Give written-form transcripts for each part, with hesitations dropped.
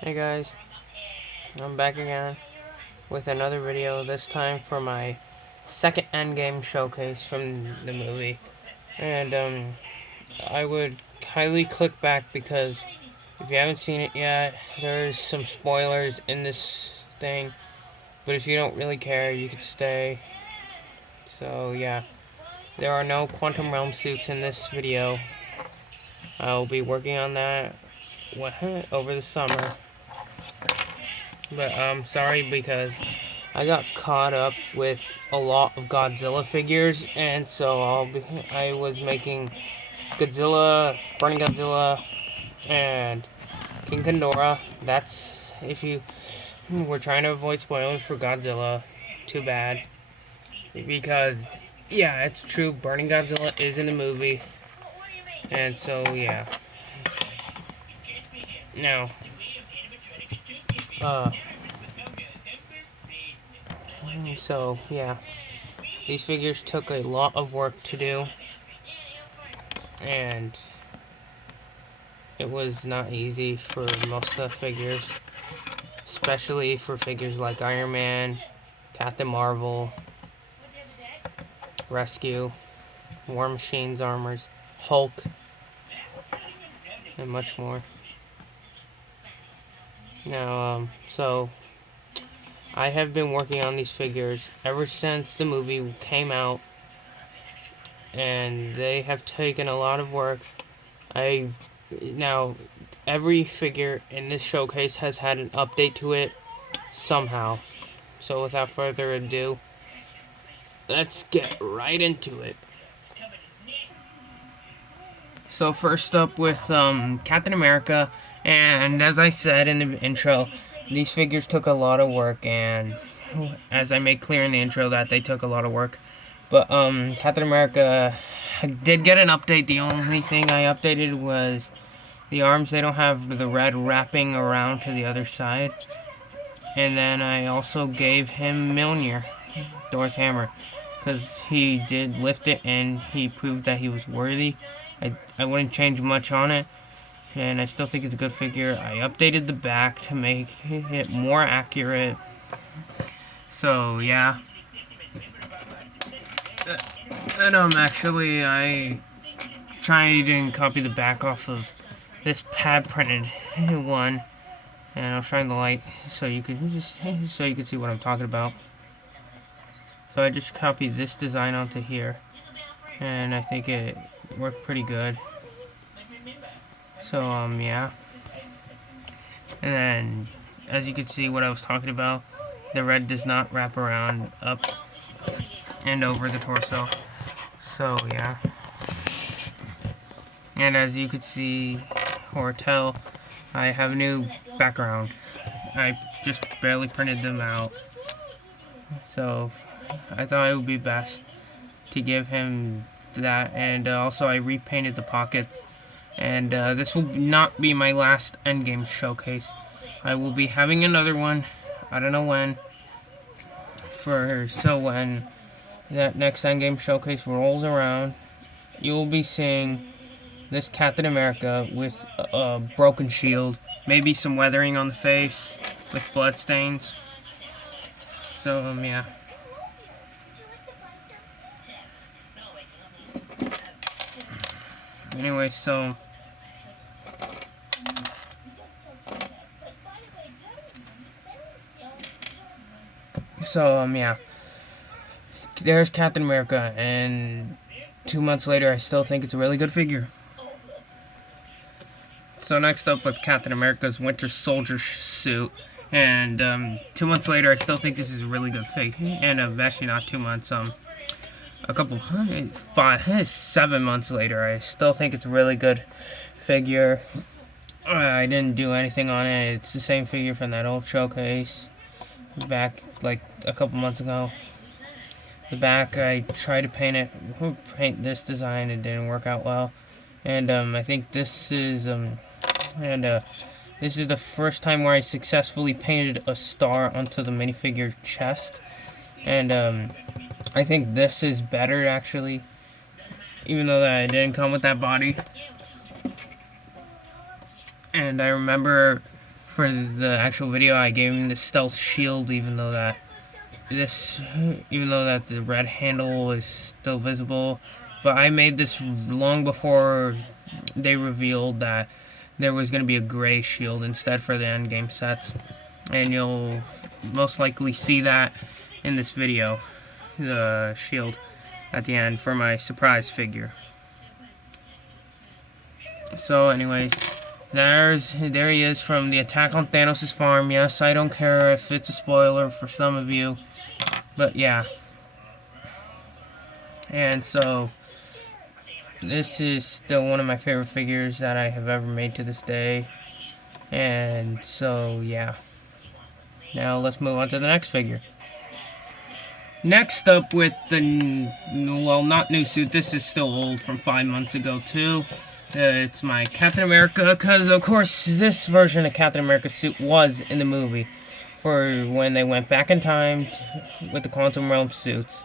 Hey guys, I'm back again with another video, this time for my second Endgame showcase from the movie. And I would highly click back because if you haven't seen it yet, there's some spoilers in this thing. But if you don't really care, you could stay. So yeah, there are no Quantum Realm suits in this video. I'll be working on that over the summer. But I'm sorry because I got caught up with a lot of Godzilla figures, and so I was making Godzilla, Burning Godzilla, and King Ghidorah. That's if you we're trying to avoid spoilers for Godzilla. Too bad, because yeah, it's true. Burning Godzilla is in the movie, and so yeah. Now, uh, so yeah, these figures took a lot of work to do, and it was not easy for most of the figures, especially for figures like Iron Man, Captain Marvel, Rescue, War Machine's armors, Hulk, and much more. Now, so I have been working on these figures ever since the movie came out, and they have taken a lot of work. Now every figure in this showcase has had an update to it somehow. So without further ado, let's get right into it. So first up with Captain America, and as I said in the intro, these figures took a lot of work, and as I made clear in the intro that they took a lot of work. But Captain America did get an update. The only thing I updated was the arms. They don't have the red wrapping around to the other side. And then I also gave him Mjolnir, Thor's hammer, because he did lift it and he proved that he was worthy. I wouldn't change much on it, and I still think it's a good figure. I updated the back to make it more accurate. So yeah. And actually I tried and copy the back off of this pad printed one, and I'll shine the light so you can see what I'm talking about. So I just copied this design onto here, and I think it worked pretty good. So yeah. And then as you can see what I was talking about, the red does not wrap around up and over the torso. So yeah. And as you could see or tell, I have a new background. I just barely printed them out. So I thought it would be best to give him that, and also I repainted the pockets. And this will not be my last Endgame showcase. I will be having another one. I don't know when. So when that next Endgame showcase rolls around, you will be seeing this Captain America with a broken shield, maybe some weathering on the face with blood stains. So yeah. Anyway, so yeah. There's Captain America, and 2 months later I still think it's a really good figure. So next up with Captain America's Winter Soldier suit, and 2 months later I still think this is a really good figure. And actually not 2 months, a couple 7 months later I still think it's a really good figure. I didn't do anything on it. It's the same figure from that old showcase back like a couple months ago. The back, I tried to paint this design. It didn't work out well, and I think this is this is the first time where I successfully painted a star onto the minifigure chest, and I think this is better actually, even though that it didn't come with that body. And I remember for the actual video, I gave him the stealth shield, even though that the red handle is still visible. But I made this long before they revealed that there was going to be a gray shield instead for the endgame sets. And you'll most likely see that in this video, the shield at the end for my surprise figure. So anyways, there he is from the Attack on Thanos' farm. Yes, I don't care if it's a spoiler for some of you, but yeah. And so this is still one of my favorite figures that I have ever made to this day. And so yeah. Now let's move on to the next figure. Next up with the, well, not new suit, this is still old from 5 months ago too. It's my Captain America, because of course this version of Captain America's suit was in the movie for when they went back in time with the Quantum Realm suits.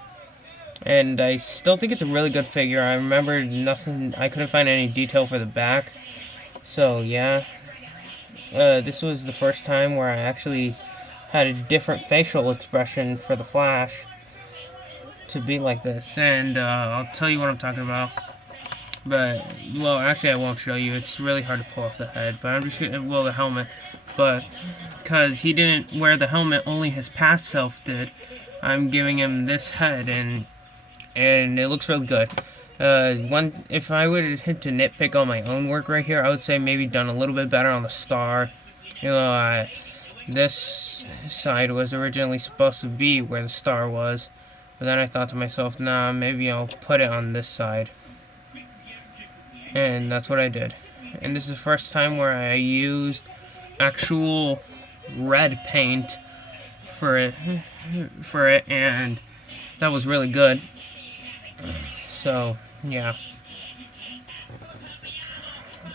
And I still think it's a really good figure. I remember nothing, I couldn't find any detail for the back. So yeah, this was the first time where I actually had a different facial expression for the Flash to be like this. And I'll tell you what I'm talking about. But, well, actually I won't show you. It's really hard to pull off the head. But I'm just going to, well, the helmet. But, because he didn't wear the helmet, only his past self did. I'm giving him this head, and it looks really good. If I were to nitpick on my own work right here, I would say maybe done a little bit better on the star. You know, this side was originally supposed to be where the star was. But then I thought to myself, nah, maybe I'll put it on this side. And that's what I did. And this is the first time where I used actual red paint for it, and that was really good. So yeah.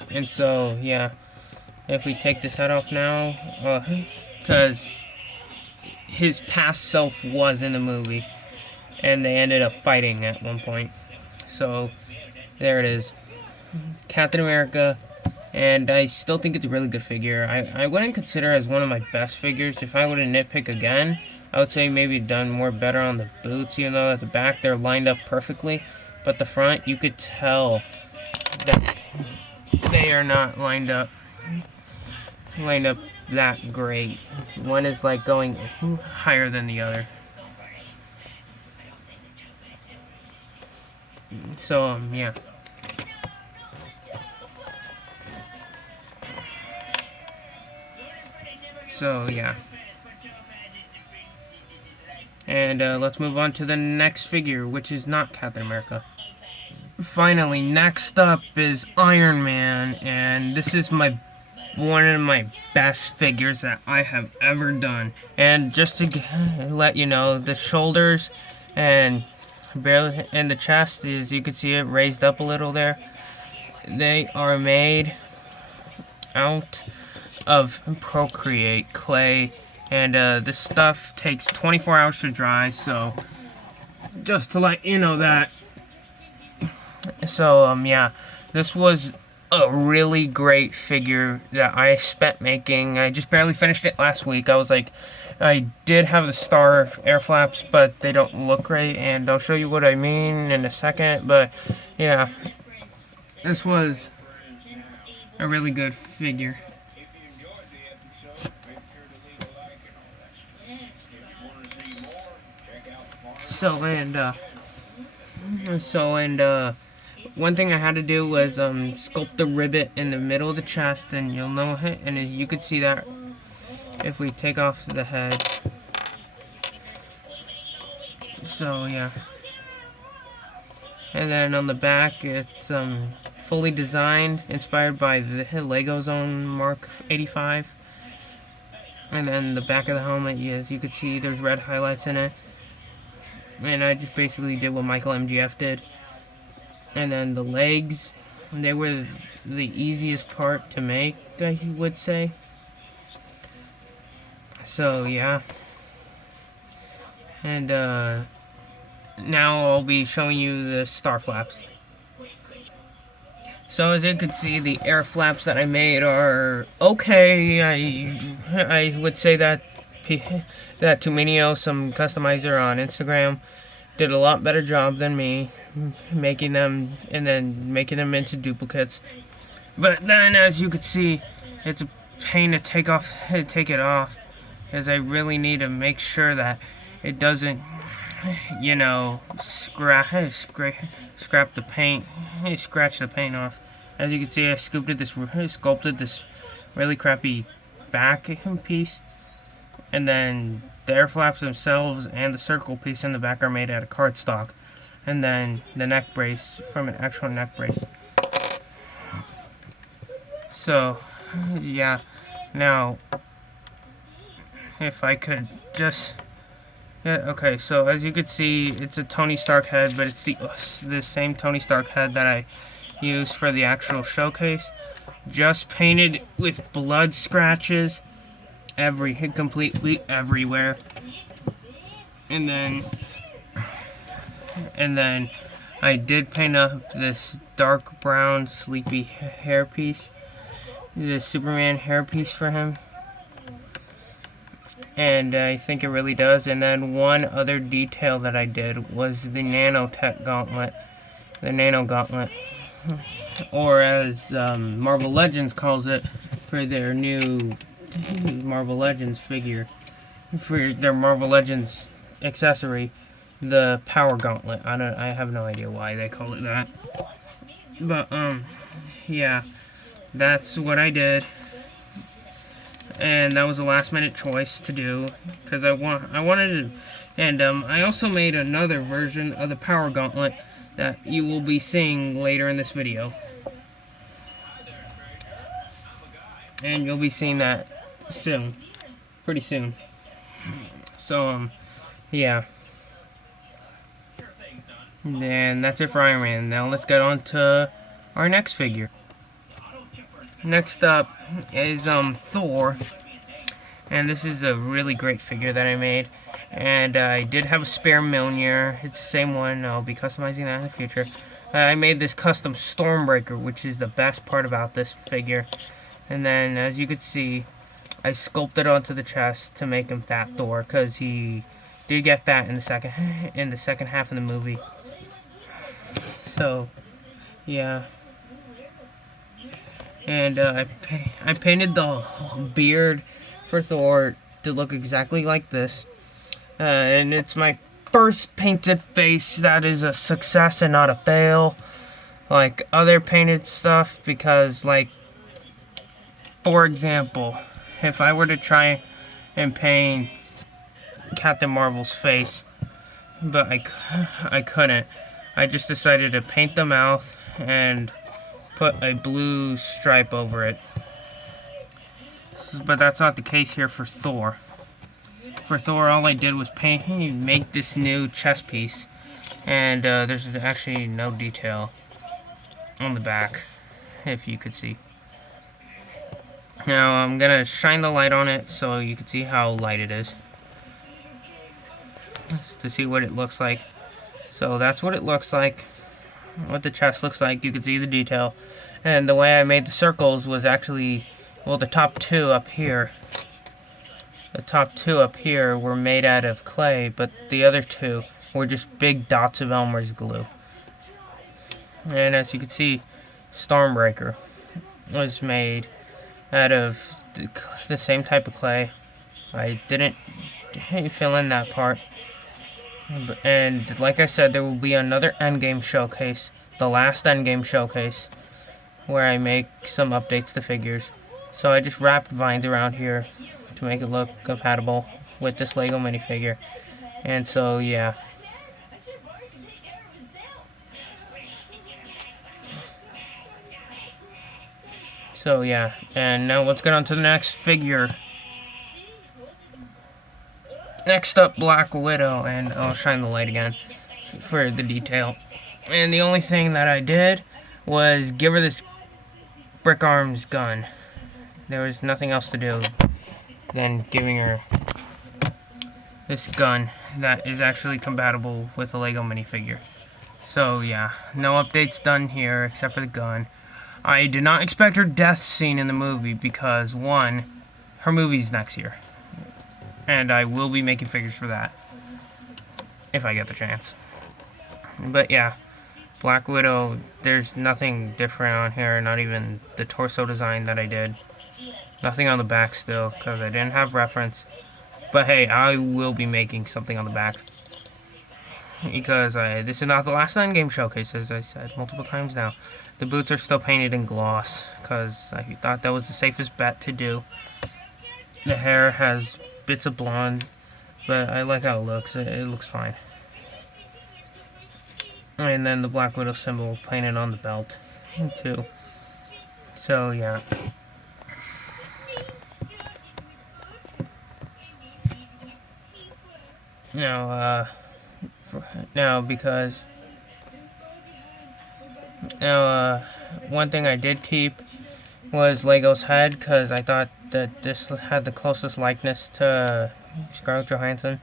And so yeah, if we take this head off now, because his past self was in the movie, and they ended up fighting at one point. So there it is. Captain America, and I still think it's a really good figure. I wouldn't consider it as one of my best figures. If I were to nitpick again, I would say maybe done more better on the boots, even though at the back they're lined up perfectly. But the front, you could tell that they are not lined up that great. One is like going higher than the other. So yeah. So, yeah. And let's move on to the next figure, which is not Captain America. Finally, next up is Iron Man, and this is one of my best figures that I have ever done. And just to let you know, the shoulders and the chest, as you can see it raised up a little there, they are made out of Procreate clay, and this stuff takes 24 hours to dry, so just to let you know that. So yeah, this was a really great figure that I spent making. I just barely finished it last week. I did have the star air flaps, but they don't look great, and I'll show you what I mean in a second. But yeah, this was a really good figure. One thing I had to do was sculpt the ribbit in the middle of the chest, and you'll know it, and you could see that if we take off the head. So yeah. And then on the back, it's fully designed, inspired by the Lego Zone Mark 85. And then the back of the helmet, as you can see, there's red highlights in it. And I just basically did what Michael MGF did. And then the legs, they were the easiest part to make, I would say. So yeah. And now I'll be showing you the star flaps. So as you can see, the air flaps that I made are okay. I would say that that Tuminio, some customizer on Instagram, did a lot better job than me making them and then making them into duplicates. But then, as you can see, it's a pain to take it off, as I really need to make sure that it doesn't, you know, scratch the paint, scratch the paint off. As you can see, I sculpted this really crappy back piece, and then the air flaps themselves and the circle piece in the back are made out of cardstock, and then the neck brace from an actual neck brace. So, yeah. Now, if I could just... Yeah, okay, so as you can see, it's a Tony Stark head, but it's the same Tony Stark head that I used for the actual showcase. Just painted with blood scratches completely everywhere. And then I did paint up this dark brown sleepy hairpiece. The Superman hairpiece for him. And I think it really does. And then one other detail that I did was the nanotech gauntlet. The nano gauntlet. Or as Marvel Legends calls it for their new Marvel Legends figure. For their Marvel Legends accessory. The power gauntlet. I have no idea why they call it that. But, yeah. That's what I did. And that was a last minute choice to do, because I wanted to. And I also made another version of the power gauntlet that you will be seeing later in this video. And you'll be seeing that soon. Pretty soon. So, yeah. And that's it for Iron Man. Now let's get on to our next figure. Next up is Thor, and this is a really great figure that I made, and I did have a spare Mjolnir. It's the same one. I'll be customizing that in the future. I made this custom Stormbreaker, which is the best part about this figure. And then, as you could see, I sculpted onto the chest to make him Fat Thor, because he did get fat in the second half of the movie. So, yeah. And I painted the beard for Thor to look exactly like this. And it's my first painted face that is a success and not a fail. Like other painted stuff, because like, for example, if I were to try and paint Captain Marvel's face, but I couldn't. I just decided to paint the mouth and put a blue stripe over it. But that's not the case here for Thor. For Thor, all I did was make this new chest piece. And there's actually no detail on the back, if you could see. Now I'm gonna shine the light on it so you can see how light it is. Just to see what it looks like. So that's what it looks like. What the chest looks like. You can see the detail. And the way I made the circles was actually, well, the top two up here. The top two up here were made out of clay, but the other two were just big dots of Elmer's glue. And as you can see, Stormbreaker was made out of the same type of clay. I didn't fill in that part. And like I said, there will be another Endgame showcase, the last Endgame showcase, where I make some updates to figures. So I just wrapped vines around here to make it look compatible with this Lego minifigure. And so, yeah. So, yeah. And now let's get on to the next figure. Next up, Black Widow, and I'll shine the light again for the detail. And the only thing that I did was give her this brick arms gun. There was nothing else to do than giving her this gun that is actually compatible with a Lego minifigure. So yeah, no updates done here except for the gun. I did not expect her death scene in the movie because, one, her movie's next year. And I will be making figures for that. If I get the chance. But yeah, Black Widow, there's nothing different on here. Not even the torso design that I did. Nothing on the back still, because I didn't have reference. But hey, I will be making something on the back. Because this is not the last Endgame showcase, as I said multiple times now. The boots are still painted in gloss, because I thought that was the safest bet to do. The hair has bits of blonde, but I like how it looks. It looks fine. And then the Black Widow symbol painted on the belt, too. So, yeah. One thing I did keep was Lego's head, because I thought that this had the closest likeness to Scarlett Johansson.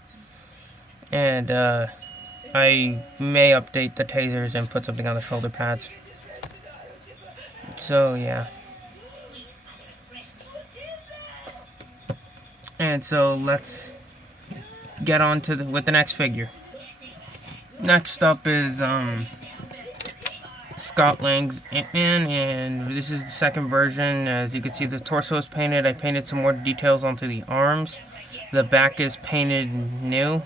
And, I may update the tasers and put something on the shoulder pads. So, yeah. And so, let's get on to with the next figure. Next up is, Scott Lang's Ant-Man, and this is the second version. As you can see, the torso is painted. I painted some more details onto the arms. The back is painted new.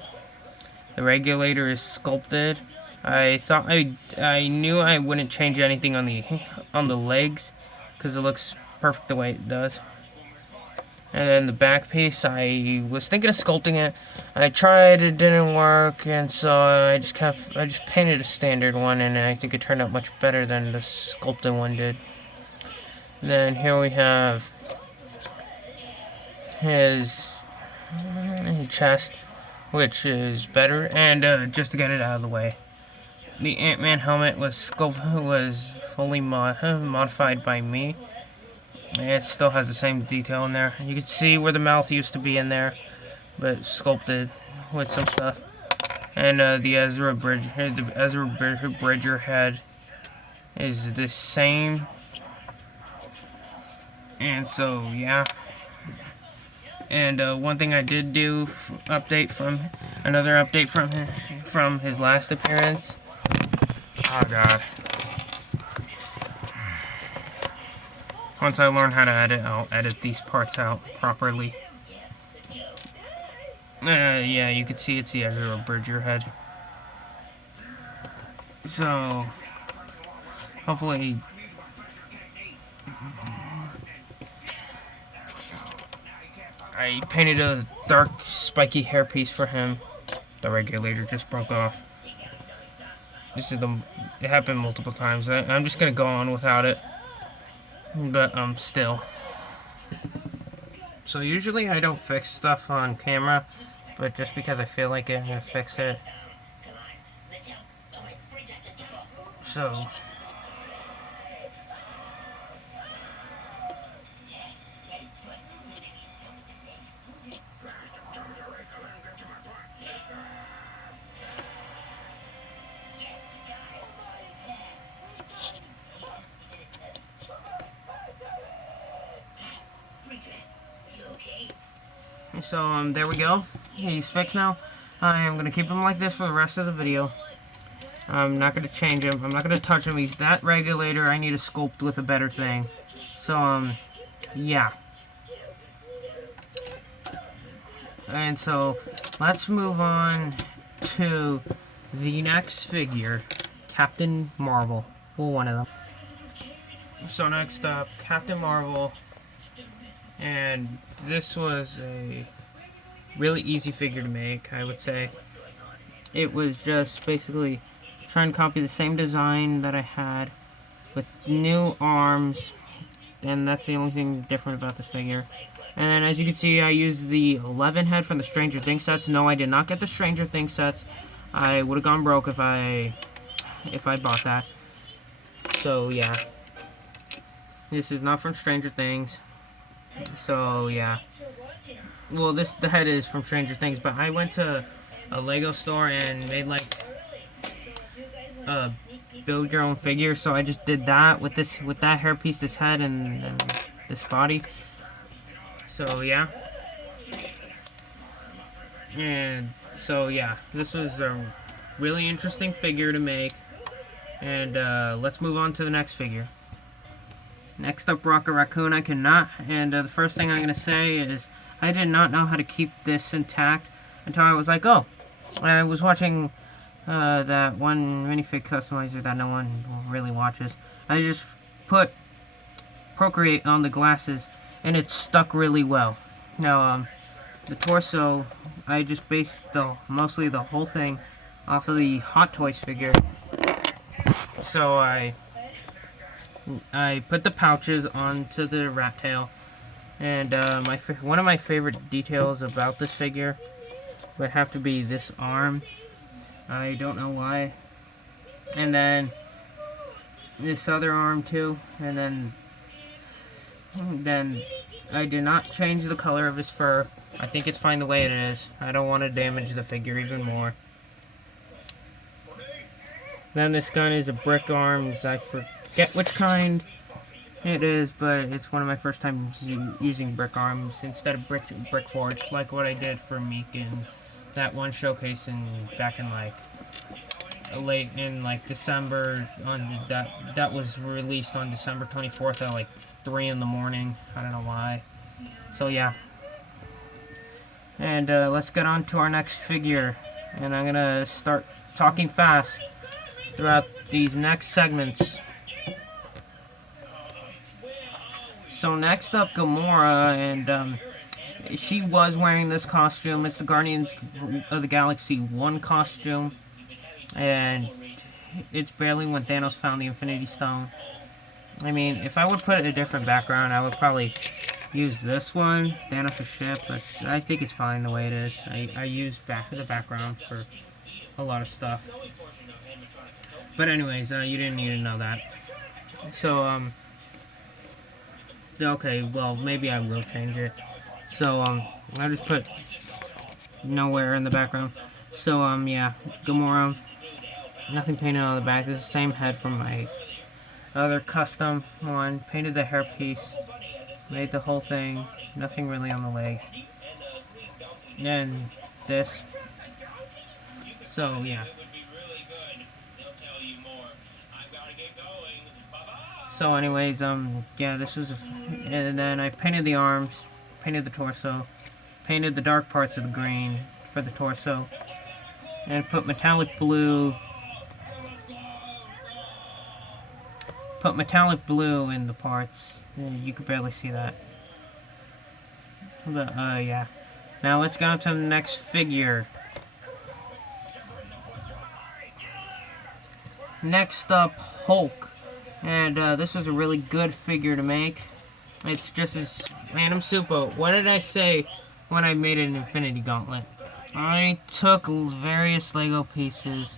The regulator is sculpted. I thought I knew I wouldn't change anything on the legs, because it looks perfect the way it does. And then the back piece, I was thinking of sculpting it. I tried, it didn't work, and so I just painted a standard one, and I think it turned out much better than the sculpted one did. And then here we have his chest, which is better. And just to get it out of the way, the Ant-Man helmet was fully modified by me. It still has the same detail in there. You can see where the mouth used to be in there, but sculpted with some stuff. And the Ezra Bridger head is the same. And so, yeah. And one thing I did do, another update from his last appearance. Oh god. Once I learn how to edit, I'll edit these parts out properly. Yeah, you can see it's the Ezra Bridger head. So, hopefully, I painted a dark, spiky hairpiece for him. The regulator just broke off. It happened multiple times. I'm just gonna go on without it. But, still. So usually I don't fix stuff on camera, but just because I feel like it, I'm gonna fix it. So. So, there we go. He's fixed now. I am going to keep him like this for the rest of the video. I'm not going to change him. I'm not going to touch him. He's that regulator. I need to sculpt with a better thing. So, yeah. And so, let's move on to the next figure. Captain Marvel. Well, one of them. So, next up, Captain Marvel. And this was a really easy figure to make, I would say. It was just basically trying to copy the same design that I had with new arms, and that's the only thing different about this figure. And then as you can see, I used the 11 head from the Stranger Things sets. No, I did not get the Stranger Things sets. I would have gone broke if I bought that. So yeah. This is not from Stranger Things. So, yeah. Well, the head is from Stranger Things, but I went to a Lego store and made, like, a build your own figure. So I just did that with that hairpiece, this head, and this body. So yeah. And so yeah, this was a really interesting figure to make. And let's move on to the next figure. Next up, Rocket Raccoon. I cannot. And the first thing I'm going to say is I did not know how to keep this intact until I was like, oh, I was watching that one minifig customizer that no one really watches. I just put Procreate on the glasses, and it stuck really well. Now, the torso, I just based mostly the whole thing off of the Hot Toys figure. So I put the pouches onto the rat tail, and one of my favorite details about this figure would have to be this arm. I don't know why. And then this other arm too, and then I did not change the color of his fur. I think it's fine the way it is. I don't want to damage the figure even more. Then this gun is a brick arms. I forget which kind it is, but it's one of my first times using brick arms instead of brick forge, like what I did for Meek in that one showcase back in like late in like December. That was released on December 24th at like 3 in the morning. I don't know why. So yeah. And let's get on to our next figure. And I'm gonna start talking fast throughout these next segments. So next up, Gamora, and she was wearing this costume. It's the Guardians of the Galaxy 1 costume, and it's barely when Thanos found the Infinity Stone. I mean, if I would put a different background, I would probably use this one, Thanos' ship, but I think it's fine the way it is. I use the background for a lot of stuff. But anyways, you didn't need to know that. So, okay, well, maybe I will change it. So, I'll just put nowhere in the background. So, yeah, Gamora, nothing painted on the back. This is the same head from my other custom one. Painted the hairpiece, made the whole thing, nothing really on the legs. And this. So, yeah. So anyways, yeah, this is and then I painted the arms, painted the torso, painted the dark parts of the green for the torso, and put metallic blue in the parts. You could barely see that. But, yeah. Now let's go on to the next figure. Next up, Hulk. And this was a really good figure to make. It's just as random super. What did I say when I made an Infinity Gauntlet? I took various Lego pieces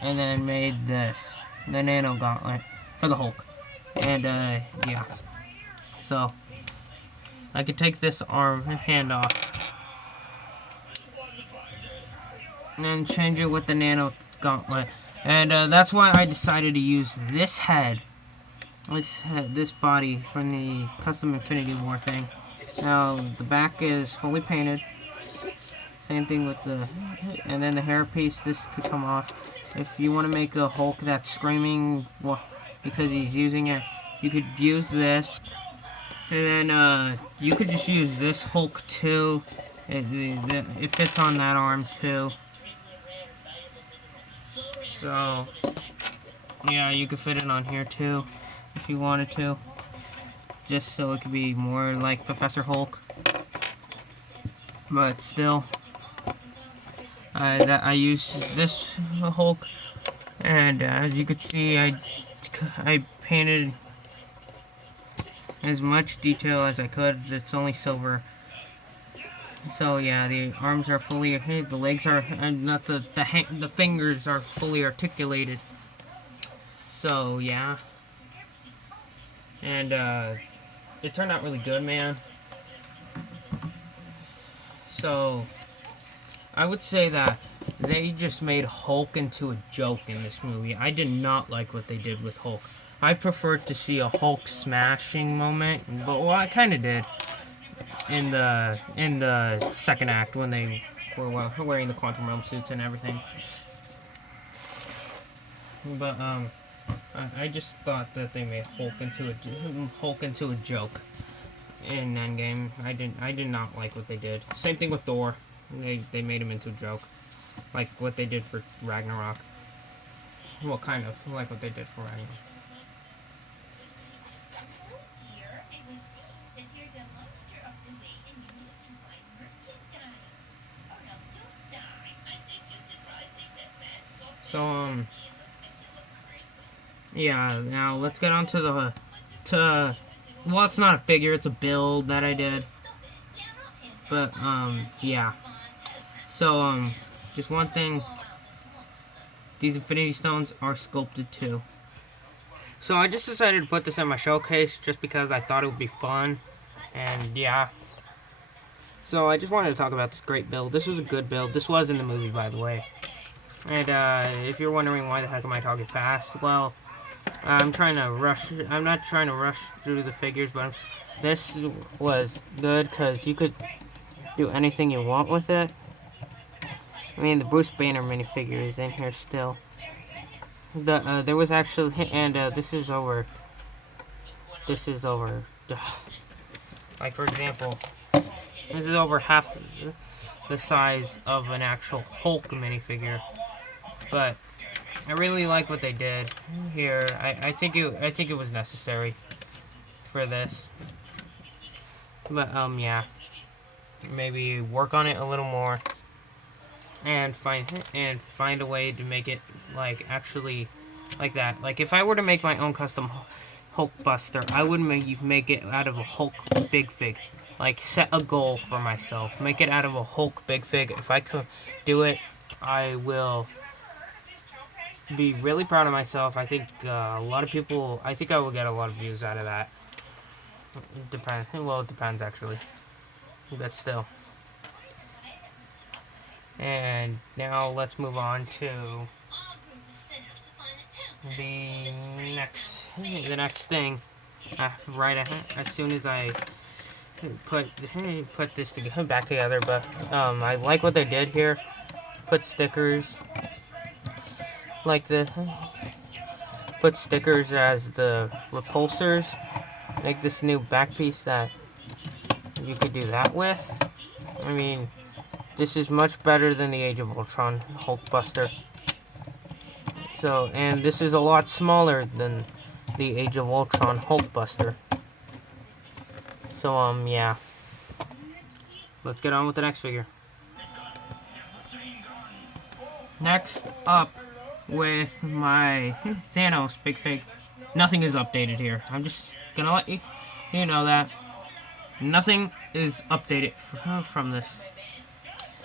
and then made this, the Nano Gauntlet for the Hulk. And yeah. So I could take this hand off and change it with the Nano Gauntlet. And that's why I decided to use this head, this body from the custom Infinity War thing. Now the back is fully painted. Same thing with and then the hairpiece. This could come off. If you want to make a Hulk that's screaming, well, because he's using it, you could use this. And then you could just use this Hulk too. It fits on that arm too. So, yeah, you could fit it on here too, if you wanted to. Just so it could be more like Professor Hulk. But still, I use this Hulk, and as you could see, I painted as much detail as I could. It's only silver. So yeah, the arms are fully, the legs are, not the fingers are fully articulated. So yeah, and it turned out really good, man. So I would say that they just made Hulk into a joke in this movie. I did not like what they did with Hulk. I preferred to see a Hulk smashing moment, but well, I kind of did in the second act when they were wearing the quantum realm suits and everything. But I just thought that they made Hulk into a joke in Endgame. I did not like what they did. Same thing with Thor. They made him into a joke, like what they did for Ragnarok. Well, kind of like what they did for Ragnarok. So yeah. Now let's get on to well, it's not a figure, it's a build that I did. But yeah. So just one thing. These Infinity Stones are sculpted too. So I just decided to put this in my showcase just because I thought it would be fun. And yeah. So I just wanted to talk about this great build. This was a good build. This was in the movie, by the way. And if you're wondering why the heck am I talking fast, well, I'm trying to rush. I'm not trying to rush through the figures, but this was good because you could do anything you want with it. I mean, the Bruce Banner minifigure is in here still. There was actually, and this is over. This is over. Like for example, this is over half the size of an actual Hulk minifigure. But I really like what they did here. I think it was necessary for this. But yeah, maybe work on it a little more and find a way to make it like actually like that. Like if I were to make my own custom Hulk Buster, I would make it out of a Hulk Big Fig. Like set a goal for myself. Make it out of a Hulk Big Fig. If I could do it, I will be really proud of myself. I think a lot of people. I think I will get a lot of views out of that. It depends. Well, it depends actually, but still. And now let's move on to the next thing. Right as soon as I put this back together, but I like what they did here. Put stickers like put stickers as the repulsors. Make this new back piece that you could do that with. I mean, this is much better than the Age of Ultron Hulkbuster. So, and this is a lot smaller than the Age of Ultron Hulkbuster. So, yeah. Let's get on with the next figure. Next up with my Thanos Big Fig. Nothing is updated here. I'm just gonna let you know that. Nothing is updated from this.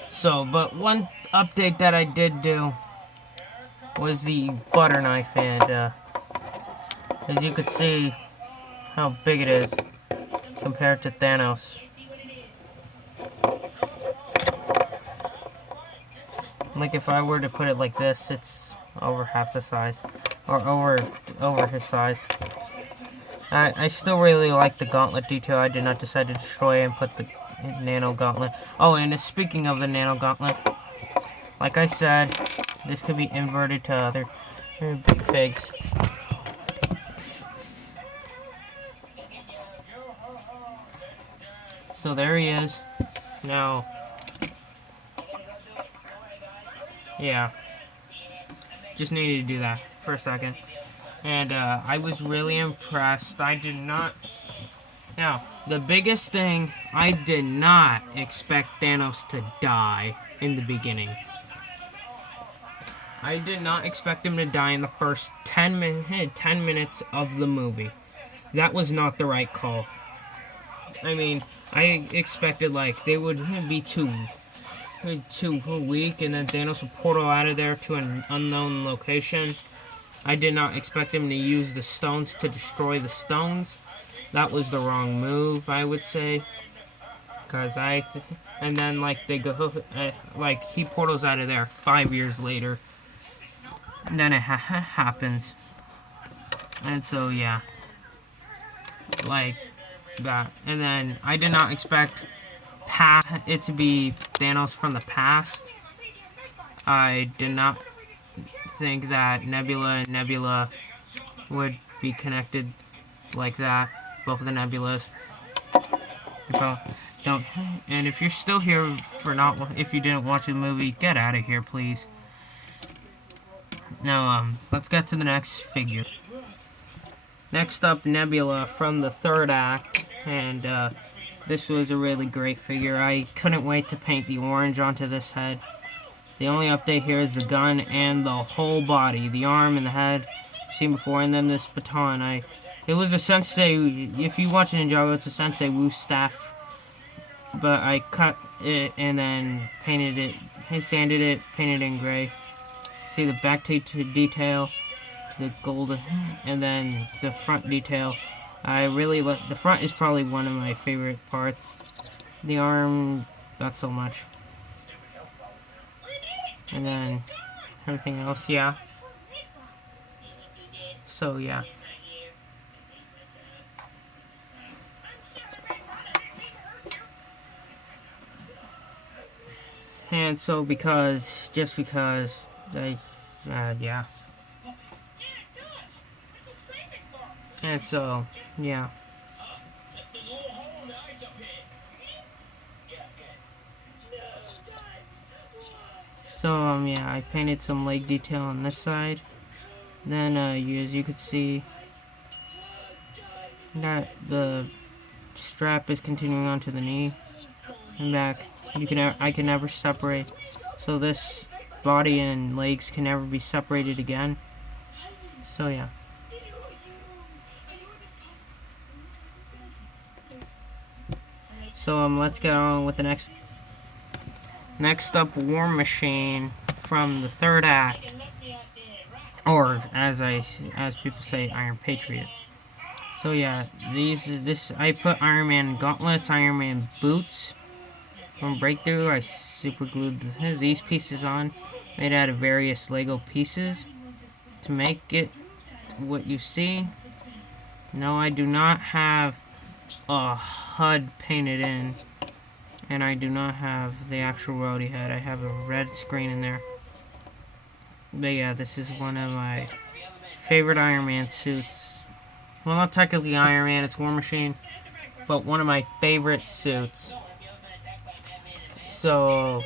So, but one update that I did do was the butter knife, and as you could see how big it is compared to Thanos. Like if I were to put it like this, it's over half the size, or over his size. I still really like the gauntlet detail. I did not decide to destroy it and put the nano gauntlet. Oh, and speaking of the nano gauntlet, like I said, this could be inverted to other big figs. So there he is. Now, yeah, just needed to do that for a second. And I was really impressed. I did not... Now, the biggest thing, I did not expect Thanos to die in the beginning. I did not expect him to die in the first 10 minutes of the movie. That was not the right call. I mean, I expected, like, they would be too weak, and then Thanos would portal out of there to an unknown location. I did not expect him to use the stones to destroy the stones. That was the wrong move, I would say. because and then like they go like he portals out of there 5 years later, and then it happens, and so yeah, like that. And then I did not expect it to be Thanos from the past. I did not think that Nebula and Nebula would be connected like that. Both of the Nebulas. Don't. And if you're still here if you didn't watch the movie, get out of here, please. Now, let's get to the next figure. Next up, Nebula from the third act, and this was a really great figure. I couldn't wait to paint the orange onto this head. The only update here is the gun and the whole body, the arm and the head, seen before, and then this baton. It was a Sensei, if you watch Ninjago, it's a Sensei Wu staff, but I cut it and then painted it, I sanded it, painted it in gray. See the back detail, the gold, and then the front detail. I really like, the front is probably one of my favorite parts. The arm, not so much. And then everything else, yeah. So, yeah. And so just because, yeah. And so, yeah. So, yeah, I painted some leg detail on this side. Then, as you could see, that the strap is continuing onto the knee and back. I can never separate. So this body and legs can never be separated again. So, yeah. So, let's get on with the next. Next up, War Machine from the third act, or as people say, Iron Patriot. So yeah, I put Iron Man gauntlets, Iron Man boots from Breakthrough. I super glued these pieces on, made out of various Lego pieces to make it what you see. No, I do not have a HUD painted in. And I do not have the actual roadie head. I have a red screen in there. But yeah, this is one of my favorite Iron Man suits. Well, not technically Iron Man, it's War Machine. But one of my favorite suits. So,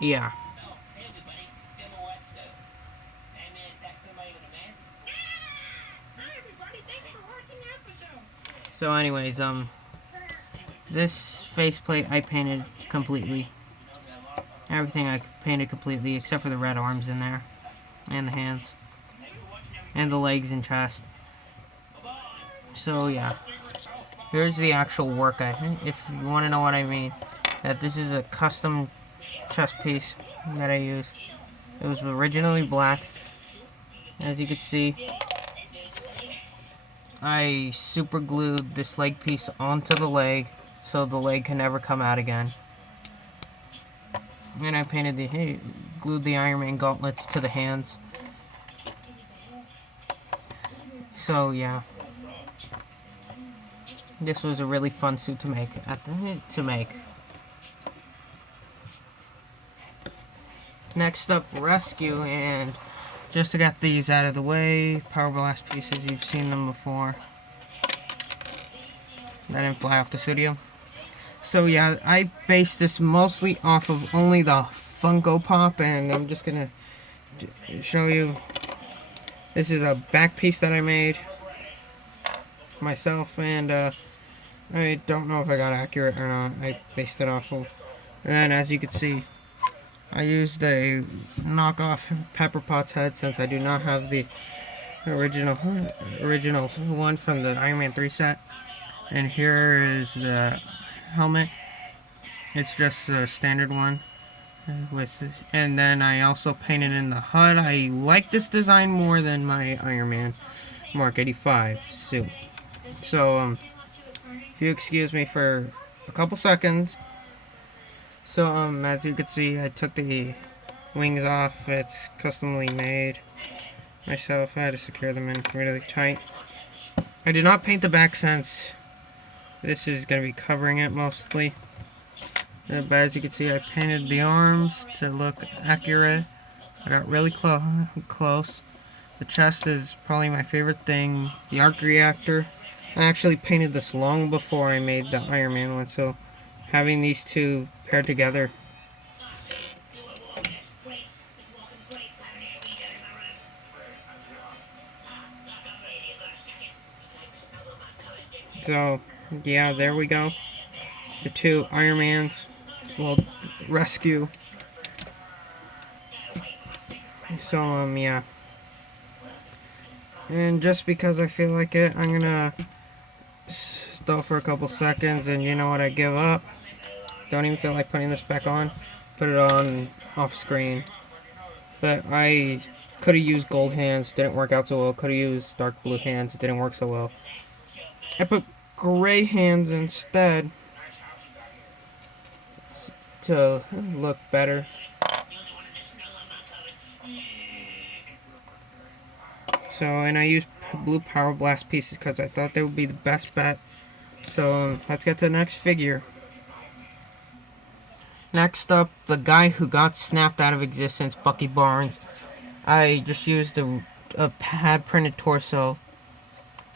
yeah. So anyways, this faceplate I painted completely. Everything I painted completely except for the red arms in there. And the hands. And the legs and chest. So yeah. Here's the actual work if you want to know what I mean. That this is a custom chest piece that I used. It was originally black. As you can see. I super glued this leg piece onto the leg so the leg can never come out again. And I glued the Iron Man gauntlets to the hands. So yeah, this was a really fun suit to make. Next up, Rescue, and just to get these out of the way, Power Blast pieces, you've seen them before. That didn't fly off the studio. So yeah, I based this mostly off of only the Funko Pop, and I'm just gonna show you. This is a back piece that I made myself, and I don't know if I got accurate or not. I based it off of, and as you can see, I used a knockoff Pepper Potts head since I do not have the original one from the Iron Man 3 set. And here is the helmet. It's just a standard one and then I also painted in the HUD. I like this design more than my Iron Man Mark 85 suit. So If you excuse me for a couple seconds. So, as you can see, I took the wings off. It's customly made myself. I had to secure them in really tight. I did not paint the back since this is going to be covering it mostly. But as you can see, I painted the arms to look accurate. I got really close. The chest is probably my favorite thing. The arc reactor. I actually painted this long before I made the Iron Man one, so having these two paired together. So, yeah, there we go. The two Iron Mans will rescue. So, yeah. And just because I feel like it, I'm gonna stall for a couple seconds, and you know what, I give up. Don't even feel like putting this back on. Put it on off screen. But I could have used gold hands, didn't work out so well. Could have used dark blue hands, it didn't work so well. I put gray hands instead to look better. So, and I used blue Power Blast pieces because I thought they would be the best bet. So, let's get to the next figure. Next up, the guy who got snapped out of existence, Bucky Barnes. I just used a pad printed torso.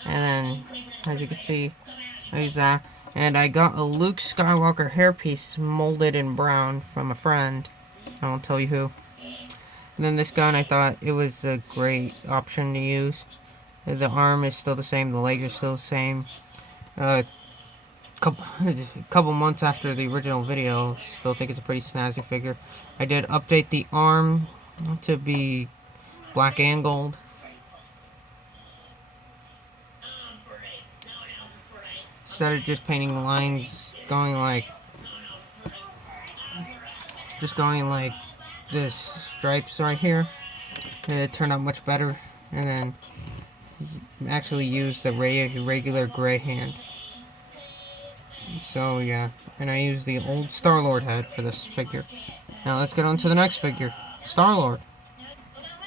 And then, as you can see, I used that. And I got a Luke Skywalker hairpiece molded in brown from a friend. I won't tell you who. And then this gun, I thought it was a great option to use. The arm is still the same, the legs are still the same. Couple months after the original video, still think it's a pretty snazzy figure. I did update the arm to be black and gold. Instead of just painting lines going like this stripes right here, it turned out much better. And then actually use the regular gray hand. So yeah, and I used the old Star-Lord head for this figure. Now let's get on to the next figure, Star-Lord.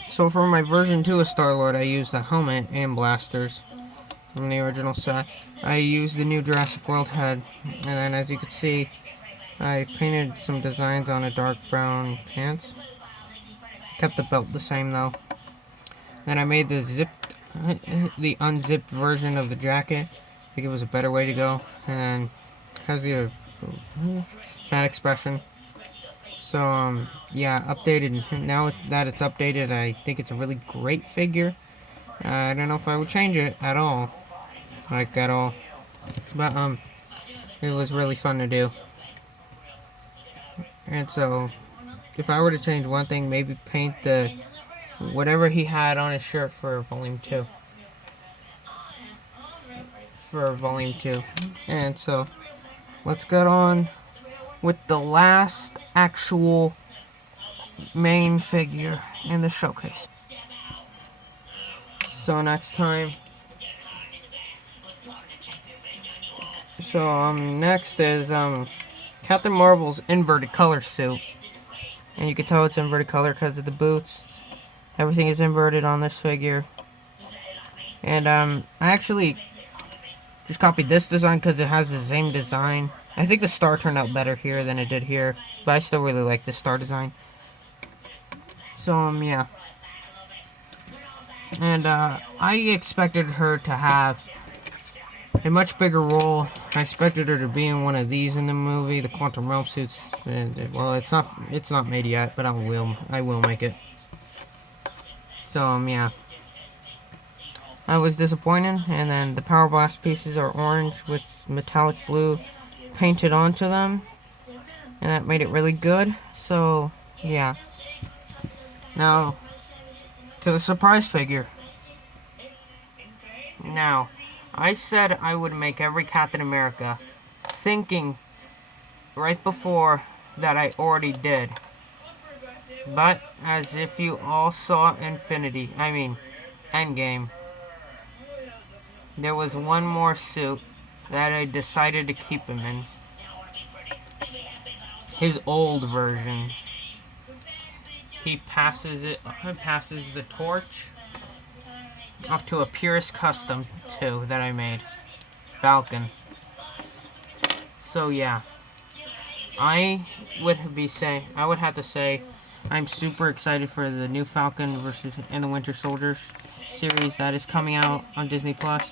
So for my version 2 of Star-Lord, I used the helmet and blasters from the original set. I used the new Jurassic World head, and then as you can see, I painted some designs on a dark brown pants. Kept the belt the same though. Then I made the unzipped version of the jacket. I think it was a better way to go. And has the that expression. So yeah, updated. Now that it's updated, I think it's a really great figure. I don't know if I would change it at all, like at all. But it was really fun to do. And so, if I were to change one thing, maybe paint the whatever he had on his shirt for Volume 2. For Volume 2. And so, let's get on with the last actual main figure in the showcase. So next time. So next is Captain Marvel's inverted color suit. And you can tell it's inverted color because of the boots. Everything is inverted on this figure. And I actually just copied this design because it has the same design. I think the star turned out better here than it did here. But I still really like this star design. So yeah. And I expected her to have a much bigger role. I expected her to be in one of these in the movie, the Quantum Realm suits. And, well, it's not made yet, but I will make it. So yeah. I was disappointed, and then the Power Blast pieces are orange with metallic blue painted onto them, and that made it really good. So yeah. Now to the surprise figure. Now, I said I would make every Captain America, thinking right before that I already did. But as if you all saw Endgame, there was one more suit that I decided to keep him in. His old version. He passes the torch off to a Purist Custom 2 that I made. Falcon. So yeah. I would have to say I'm super excited for the new Falcon and the Winter Soldiers series that is coming out on Disney Plus.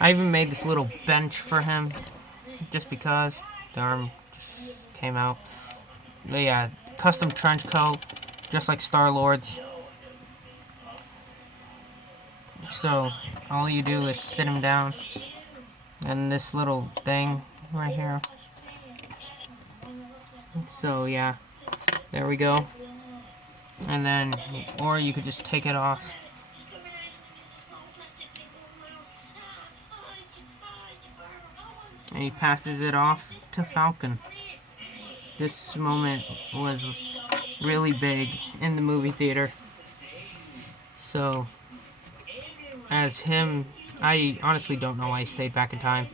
I even made this little bench for him just because the arm just came out. But yeah, custom trench coat, just like Star-Lord's. So all you do is sit him down, and this little thing right here. So yeah, there we go. And then, or you could just take it off. And he passes it off to Falcon. This moment was really big in the movie theater. So, as him, I honestly don't know why he stayed back in time.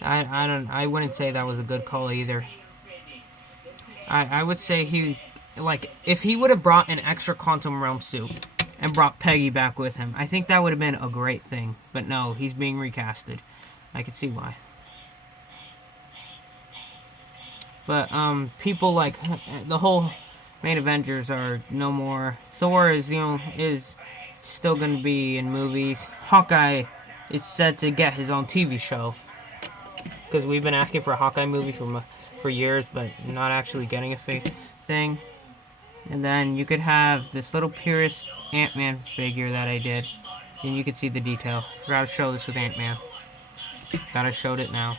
I wouldn't say that was a good call either. I would say if he would have brought an extra Quantum Realm suit and brought Peggy back with him, I think that would have been a great thing. But no, he's being recasted. I could see why. But people like the whole main Avengers are no more. Thor is still going to be in movies. Hawkeye is set to get his own TV show because we've been asking for a Hawkeye movie for years, but not actually getting a thing. And then you could have this little Purist Ant-Man figure that I did, and you could see the detail. Forgot to show this with Ant-Man. Thought I showed it now.